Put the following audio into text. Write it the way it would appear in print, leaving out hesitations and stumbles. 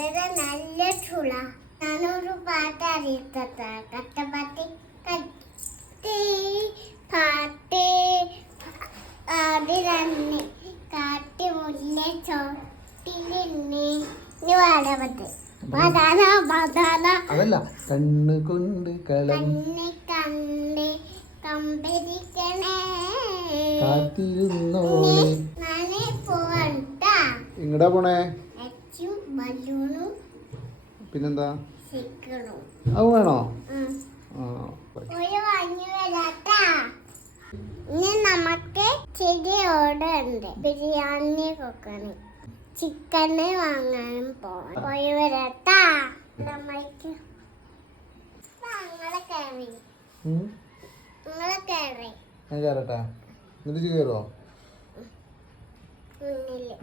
ഇവിടെ നല്ല ചുള. ഞാനൊരു പാട്ട് അറിയത്ത കട്ടപ്പാട്ട് കട്ടി പാട്ട് അത് തന്നെ കാട്ടി മുല്ല ചോട്ടിലിന്നെ പാടപത്ത് ബദാന ബദാന അതല്ല കണ്ണ് കൊണ്ട് കണ്ണ് കണ്ട് കമ്പരിക്കണേ കാത്തിരുന്നോളെ. നാളെ പോവാണ്ടാ. എങ്ങടാ പോണേ? അച്ചും ബലൂണും പിന്നെന്താ സിക്കണും. അത് വേണോ? പോയി വാങ്ങി വരാട്ടാ. ഇനി നമുക്ക് ചെറിയ ഓർഡർ ഉണ്ട്. ബിരിയാണി വെക്കണം, ചിക്കന് വാങ്ങാനും പോവാൻ. പോയി വരാട്ടാ. നമ്മൾക്ക് നിങ്ങളെ കയറി നിങ്ങളെ കയറി ഞാൻ കയറട്ടെ? എന്നിട്ട് കയറുമോ? മുന്നില്